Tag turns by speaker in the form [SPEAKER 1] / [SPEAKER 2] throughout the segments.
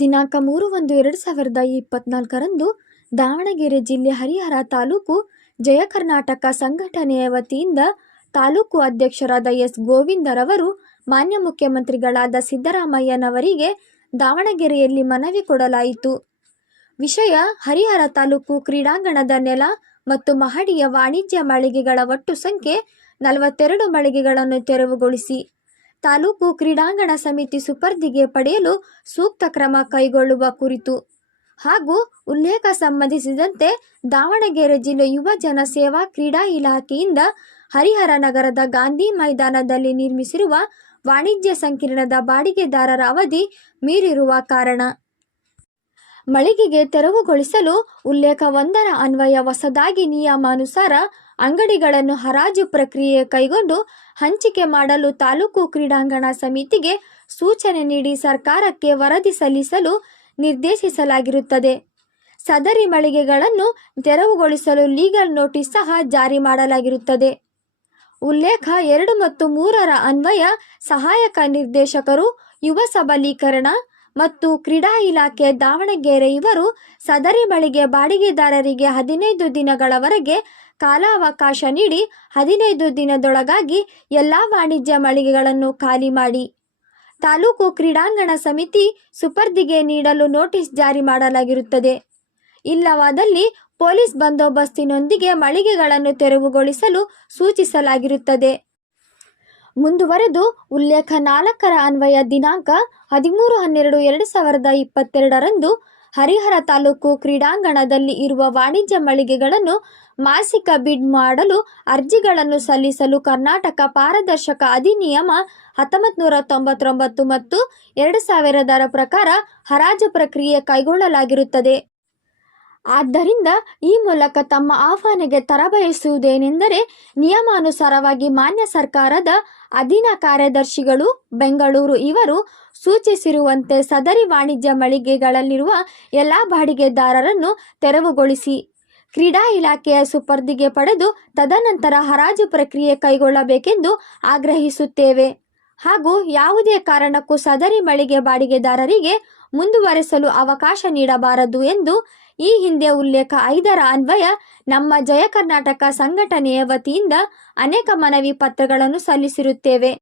[SPEAKER 1] ದಿನಾಂಕ ಮೂರು ಒಂದು ಎರಡು ಸಾವಿರದ ಇಪ್ಪತ್ನಾಲ್ಕರಂದು ದಾವಣಗೆರೆ ಜಿಲ್ಲೆ ಹರಿಹರ ತಾಲೂಕು ಜಯ ಕರ್ನಾಟಕ ಸಂಘಟನೆಯ ವತಿಯಿಂದ ತಾಲೂಕು ಅಧ್ಯಕ್ಷರಾದ ಎಸ್ ಗೋವಿಂದರವರು, ಮಾನ್ಯ ಮುಖ್ಯಮಂತ್ರಿಗಳಾದ ಸಿದ್ದರಾಮಯ್ಯನವರಿಗೆ ದಾವಣಗೆರೆಯಲ್ಲಿ ಮನವಿ ಕೊಡಲಾಯಿತು. ವಿಷಯ, ಹರಿಹರ ತಾಲೂಕು ಕ್ರೀಡಾಂಗಣದ ನೆಲ ಮತ್ತು ಮಹಡಿಯ ವಾಣಿಜ್ಯ ಮಳಿಗೆಗಳ ಒಟ್ಟು ಸಂಖ್ಯೆ ನಲವತ್ತೆರಡು ಮಳಿಗೆಗಳನ್ನು ತೆರವುಗೊಳಿಸಿ. ತಾಲೂಕು ಕ್ರೀಡಾಂಗಣ ಸಮಿತಿ ಸುಪರ್ದಿಗೆ ಪಡೆಯಲು ಸೂಕ್ತ ಕ್ರಮ ಕೈಗೊಳ್ಳುವ ಕುರಿತು ಹಾಗೂ ಉಲ್ಲೇಖ ಸಂಬಂಧಿಸಿದಂತೆ ದಾವಣಗೆರೆ ಜಿಲ್ಲೆ ಯುವ ಜನ ಸೇವಾ ಕ್ರೀಡಾ ಇಲಾಖೆಯಿಂದ ಹರಿಹರ ನಗರದ ಗಾಂಧಿ ಮೈದಾನದಲ್ಲಿ ನಿರ್ಮಿಸಿರುವ ವಾಣಿಜ್ಯ ಸಂಕೀರ್ಣದ ಬಾಡಿಗೆದಾರರ ಅವಧಿ ಮೀರಿರುವ ಕಾರಣ. ಮಳಿಗೆಗೆ ತೆರವುಗೊಳಿಸಲು ಉಲ್ಲೇಖ ಒಂದರ ಅನ್ವಯ ಹೊಸದಾಗಿ ನಿಯಮಾನುಸಾರ ಅಂಗಡಿಗಳನ್ನು ಹರಾಜು ಪ್ರಕ್ರಿಯೆ ಕೈಗೊಂಡು ಹಂಚಿಕೆ ಮಾಡಲು ತಾಲೂಕು ಕ್ರೀಡಾಂಗಣ ಸಮಿತಿಗೆ ಸೂಚನೆ ನೀಡಿ ಸರ್ಕಾರಕ್ಕೆ ವರದಿ ಸಲ್ಲಿಸಲು ನಿರ್ದೇಶಿಸಲಾಗಿರುತ್ತದೆ. ಸದರಿ ಮಳಿಗೆಗಳನ್ನು ತೆರವುಗೊಳಿಸಲು ಲೀಗಲ್ ನೋಟಿಸ್ ಸಹ ಜಾರಿ ಮಾಡಲಾಗಿರುತ್ತದೆ. ಉಲ್ಲೇಖ ಎರಡು ಮತ್ತು ಮೂರರ ಅನ್ವಯ ಸಹಾಯಕ ನಿರ್ದೇಶಕರು, ಯುವ ಸಬಲೀಕರಣ ಮತ್ತು ಕ್ರೀಡಾ ಇಲಾಖೆ ದಾವಣಗೆರೆ ಇವರು ಸದರಿ ಮಳಿಗೆ ಬಾಡಿಗೆದಾರರಿಗೆ ಹದಿನೈದು ದಿನಗಳವರೆಗೆ ಕಾಲಾವಕಾಶ ನೀಡಿ ಹದಿನೈದು ದಿನದೊಳಗಾಗಿ ಎಲ್ಲ ವಾಣಿಜ್ಯ ಮಳಿಗೆಗಳನ್ನು ಖಾಲಿ ಮಾಡಿ. ತಾಲೂಕು ಕ್ರೀಡಾಂಗಣ ಸಮಿತಿ ಸುಪರ್ದಿಗೆ ನೀಡಲು ನೋಟಿಸ್ ಜಾರಿ ಮಾಡಲಾಗಿರುತ್ತದೆ. ಇಲ್ಲವಾದಲ್ಲಿ ಪೊಲೀಸ್ ಬಂದೋಬಸ್ತಿನೊಂದಿಗೆ ಮಳಿಗೆಗಳನ್ನು ತೆರವುಗೊಳಿಸಲು ಸೂಚಿಸಲಾಗಿರುತ್ತದೆ. ಮುಂದುವರೆದು ಉಲ್ಲೇಖ ನಾಲ್ಕರ ಅನ್ವಯ ದಿನಾಂಕ ಹದಿಮೂರು ಹನ್ನೆರಡು ಎರಡು ಸಾವಿರದ ಇಪ್ಪತ್ತೆರಡರಂದು ಹರಿಹರ ತಾಲೂಕು ಕ್ರೀಡಾಂಗಣದಲ್ಲಿ ಇರುವ ವಾಣಿಜ್ಯ ಮಳಿಗೆಗಳನ್ನು ಮಾಸಿಕ ಬಿಡ್ ಮಾಡಲು ಅರ್ಜಿಗಳನ್ನು ಸಲ್ಲಿಸಲು ಕರ್ನಾಟಕ ಪಾರದರ್ಶಕ ಅಧಿನಿಯಮ ಹತ್ತೊಂಬತ್ತು ತೊಂಬತ್ತೊಂಬತ್ತು ಮತ್ತು ಎರಡು ಸಾವಿರದರ ಪ್ರಕಾರ ಹರಾಜು ಪ್ರಕ್ರಿಯೆ ಕೈಗೊಳ್ಳಲಾಗಿರುತ್ತದೆ. ಆದ್ದರಿಂದ ಈ ಮೂಲಕ ತಮ್ಮ ಆಹ್ವಾನಿಗೆ ತರಬಯಸುವುದೇನೆಂದರೆ ನಿಯಮಾನುಸಾರವಾಗಿ ಮಾನ್ಯ ಸರ್ಕಾರದ ಅಧೀನ ಕಾರ್ಯದರ್ಶಿಗಳು, ಬೆಂಗಳೂರು ಇವರು ಸೂಚಿಸಿರುವಂತೆ ಸದರಿ ವಾಣಿಜ್ಯ ಮಳಿಗೆಗಳಲ್ಲಿರುವ ಎಲ್ಲ ಬಾಡಿಗೆದಾರರನ್ನು ತೆರವುಗೊಳಿಸಿ, ಕ್ರೀಡಾ ಇಲಾಖೆಯ ಸುಪರ್ದಿಗೆ ಪಡೆದು ತದನಂತರ ಹರಾಜು ಪ್ರಕ್ರಿಯೆ ಕೈಗೊಳ್ಳಬೇಕೆಂದು ಆಗ್ರಹಿಸುತ್ತೇವೆ. ಹಾಗೂ ಯಾವುದೇ ಕಾರಣಕ್ಕೂ ಸದರಿ ಮಳಿಗೆ ಬಾಡಿಗೆದಾರರಿಗೆ ಮುಂದುವರೆಸಲು ಅವಕಾಶ ನೀಡಬಾರದು ಎಂದು ಈ ಹಿಂದೆ ಉಲ್ಲೇಖ ಐದರ ಅನ್ವಯ ನಮ್ಮ ಜಯ ಕರ್ನಾಟಕ ಸಂಘಟನೆಯ ವತಿಯಿಂದ ಅನೇಕ ಮನವಿ ಪತ್ರಗಳನ್ನು ಸಲ್ಲಿಸಿರುತ್ತೇವೆ.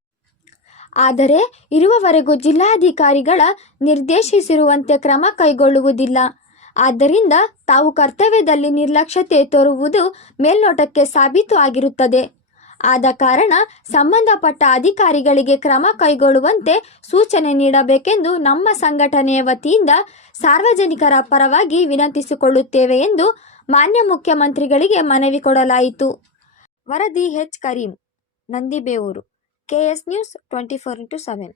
[SPEAKER 1] ಆದರೆ ಇರುವವರೆಗೂ ಜಿಲ್ಲಾಧಿಕಾರಿಗಳ ನಿರ್ದೇಶಿಸಿರುವಂತೆ ಕ್ರಮ ಕೈಗೊಳ್ಳುವುದಿಲ್ಲ. ಆದ್ದರಿಂದ ತಾವು ಕರ್ತವ್ಯದಲ್ಲಿ ನಿರ್ಲಕ್ಷ್ಯತೆ ತೋರುವುದು ಮೇಲ್ನೋಟಕ್ಕೆ ಸಾಬೀತು ಆಗಿರುತ್ತದೆ. ಆದ ಕಾರಣ ಸಂಬಂಧಪಟ್ಟ ಅಧಿಕಾರಿಗಳಿಗೆ ಕ್ರಮ ಕೈಗೊಳ್ಳುವಂತೆ ಸೂಚನೆ ನೀಡಬೇಕೆಂದು ನಮ್ಮ ಸಂಘಟನೆಯ ವತಿಯಿಂದ ಸಾರ್ವಜನಿಕರ ಪರವಾಗಿ ವಿನಂತಿಸಿಕೊಳ್ಳುತ್ತೇವೆ ಎಂದು ಮಾನ್ಯ ಮುಖ್ಯಮಂತ್ರಿಗಳಿಗೆ ಮನವಿ ಕೊಡಲಾಯಿತು. ವರದಿ H Karim, Nandibevuru KS news twenty four into seven.